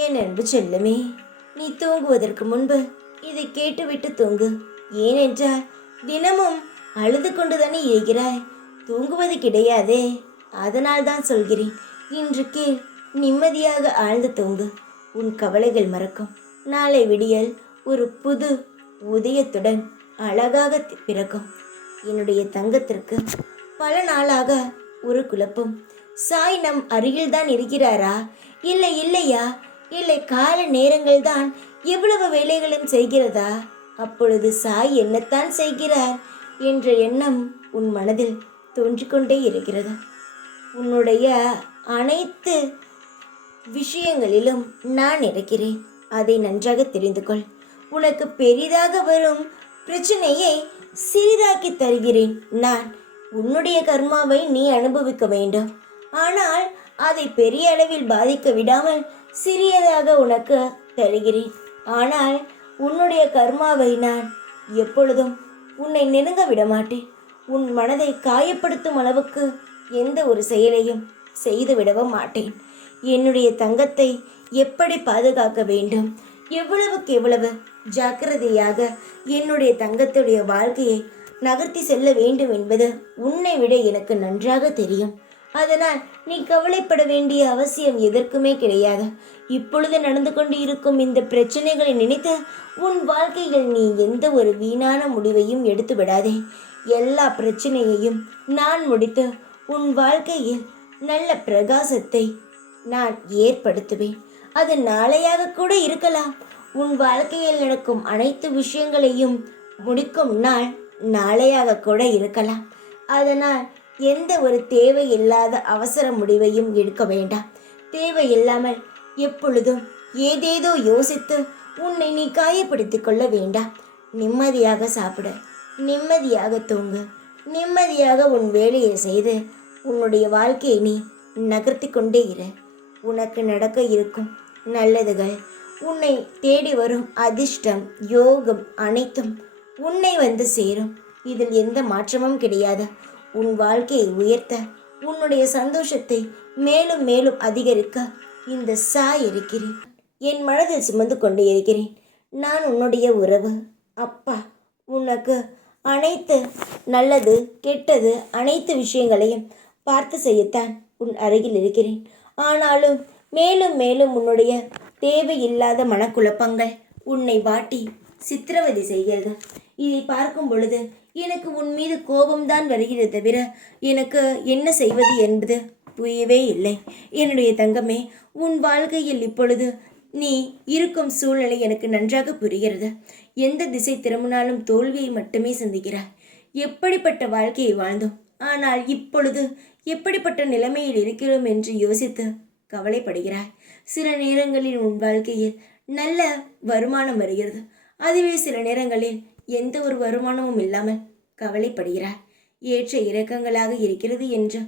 என் அன்பு செல்லமே, நீ தூங்குவதற்கு முன்பு இதை கேட்டுவிட்டு தூங்கு. ஏனென்றால் தினமும் அழுது கொண்டுதானே இருக்கிறாய், தூங்குவது கிடையாதே. அதனால் தான் சொல்கிறேன், இன்றைக்கு நிம்மதியாக ஆழ்ந்து தூங்கு. உன் கவலைகள் மறக்கும். நாளை விடியல் ஒரு புது உதயத்துடன் அழகாக பிறக்கும். என்னுடைய தங்கத்திற்கு பல நாளாக ஒரு குழப்பம். சாய் நம் அருகில்தான் இருக்கிறாரா, இல்லையா, இல்லை கால நேரங்கள் தான் எவ்வளவு வேலைகளும் செய்கிறதா, அப்பொழுது சாய் என்னத்தான் செய்கிறார் என்ற எண்ணம் உன் மனதில் தோன்றிக்கொண்டே இருக்கிறது. உன்னுடைய அனைத்து விஷயங்களிலும் நான் இருக்கிறேன், அதை நன்றாக தெரிந்து கொள். உனக்கு பெரிதாக வரும் பிரச்சனையை சிறிதாக்கி தருகிறேன் நான். உன்னுடைய கர்மாவை நீ அனுபவிக்க வேண்டும், ஆனால் அதை பெரிய அளவில் பாதிக்க விடாமல் சிறியதாக உனக்கு தருகிறேன். ஆனால் உன்னுடைய கர்மாவை நான் எப்பொழுதும் உன்னை நெருங்க விடமாட்டேன். உன் மனதை காயப்படுத்தும் அளவுக்கு எந்த ஒரு செயலையும் செய்து விடவும் மாட்டேன். என்னுடைய தங்கத்தை எப்படி பாதுகாக்க வேண்டும், எவ்வளவுக்கு எவ்வளவு ஜாக்கிரதையாக என்னுடைய தங்கத்துடைய வாழ்க்கையை நகர்த்தி செல்ல வேண்டும் என்பது உன்னை விட எனக்கு நன்றாக தெரியும். அதனால் நீ கவலைப்பட வேண்டிய அவசியம் எதற்குமே கிடையாது. இப்பொழுது நடந்து கொண்டு இருக்கும் இந்த பிரச்சனைகளை நினைத்து உன் வாழ்க்கையில் நீ எந்த ஒரு வீணான முடிவையும் எடுத்து விடாதே. எல்லா பிரச்சனையையும் நான் முடித்து உன் வாழ்க்கையில் நல்ல பிரகாசத்தை நான் ஏற்படுத்துவேன். அது நாளையாக கூட இருக்கலாம். உன் வாழ்க்கையில் நடக்கும் அனைத்து விஷயங்களையும் முடிக்கும் நாள் நாளையாக கூட இருக்கலாம். அதனால் எந்த ஒரு தேவையில்லாத அவசர முடிவையும் எடுக்க வேண்டாம். தேவையில்லாமல் எப்பொழுதும் ஏதேதோ யோசித்து உன்னை நீ காயப்படுத்தி கொள்ள வேண்டாம். நிம்மதியாக சாப்பிட, நிம்மதியாக தூங்கு, நிம்மதியாக உன் வேலையை செய்து உன்னுடைய வாழ்க்கையை நீ நகர்த்தி கொண்டே இரு. உனக்கு நடக்க இருக்கும் நல்லதுகள், உன்னை தேடி வரும் அதிர்ஷ்டம், யோகம் அனைத்தும் உன்னை வந்து சேரும். இதில் எந்த மாற்றமும் கிடையாது. உன் வாழ்க்கையை உயர்த்த, உன்னுடைய சந்தோஷத்தை மேலும் மேலும் அதிகரிக்க இந்த சாய் இருக்கிறேன். என் மனதில் சுமந்து கொண்டு இருக்கிறேன். நான் உன்னுடைய உறவு, அப்பா. உனக்கு அனைத்து நல்லது கெட்டது அனைத்து விஷயங்களையும் பார்த்து செய்யத்தான் உன் அருகில் இருக்கிறேன். ஆனாலும் மேலும் மேலும் உன்னுடைய தேவையில்லாத மனக்குழப்பங்கள் உன்னை வாட்டி சித்திரவதை செய்கிறது. இதை பார்க்கும் பொழுது எனக்கு உன் மீது கோபம்தான் வருகிறது தவிர எனக்கு என்ன செய்வது என்பது புரியவே இல்லை. என்னுடைய தங்கமே, உன் வாழ்க்கையில் இப்பொழுது நீ இருக்கும் சூழ்நிலை எனக்கு நன்றாக புரிகிறது. எந்த திசை திரும்பினாலும் தோல்வியை மட்டுமே சந்திக்கிறாய். எப்படிப்பட்ட வாழ்க்கையை வாழ்ந்தோம், ஆனால் இப்பொழுது எப்படிப்பட்ட நிலைமையில் இருக்கிறோம் என்று யோசித்து கவலைப்படுகிறாய். சில நேரங்களில் உன் வாழ்க்கையில் நல்ல வருமானம் வருகிறது, அதுவே சில நேரங்களில் எந்த ஒரு வருமானமும் இல்லாமல் கவலைப்படுகிறாய். ஏற்ற இறக்கங்களாக இருக்கிறது என்று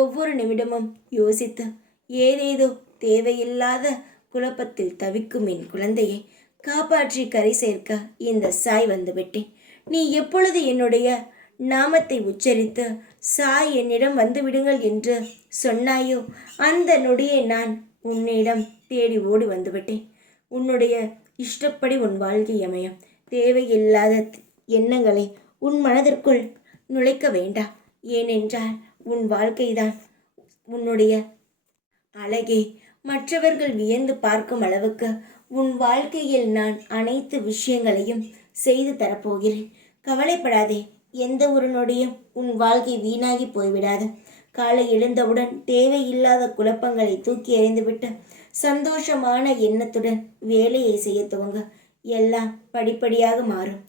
ஒவ்வொரு நிமிடமும் யோசித்து ஏதேதோ தேவையில்லாத குழப்பத்தில் தவிக்கும் என் குழந்தையை காப்பாற்றி கரை சேர்க்க இந்த சாய் வந்துவிட்டேன். நீ எப்பொழுது என்னுடைய நாமத்தை உச்சரித்து சாய் என்னிடம் வந்து விடுங்கள் என்று சொன்னாயோ அந்த நொடியை நான் உன்னிடம் தேடி ஓடி வந்துவிட்டேன். உன்னுடைய இஷ்டப்படி உன் வாழ்க்கை அமையும். தேவையில்லாத எண்ணங்களை உன் மனதிற்குள் நுழைக்க வேண்டாம். ஏனென்றால் உன் வாழ்க்கைதான் உன்னுடைய அழகை மற்றவர்கள் வியந்து பார்க்கும் அளவுக்கு உன் வாழ்க்கையில் நான் அனைத்து விஷயங்களையும் செய்து தரப்போகிறேன். கவலைப்படாதே. எந்த ஒரு நொடியும் உன் வாழ்க்கை வீணாகி போய்விடாது. காலை எழுந்தவுடன் தேவையில்லாத குழப்பங்களை தூக்கி எறிந்துவிட்டு சந்தோஷமான எண்ணத்துடன் வேலையை செய்ய துவங்க. எல்லாம் படிப்படியாக மாறும்.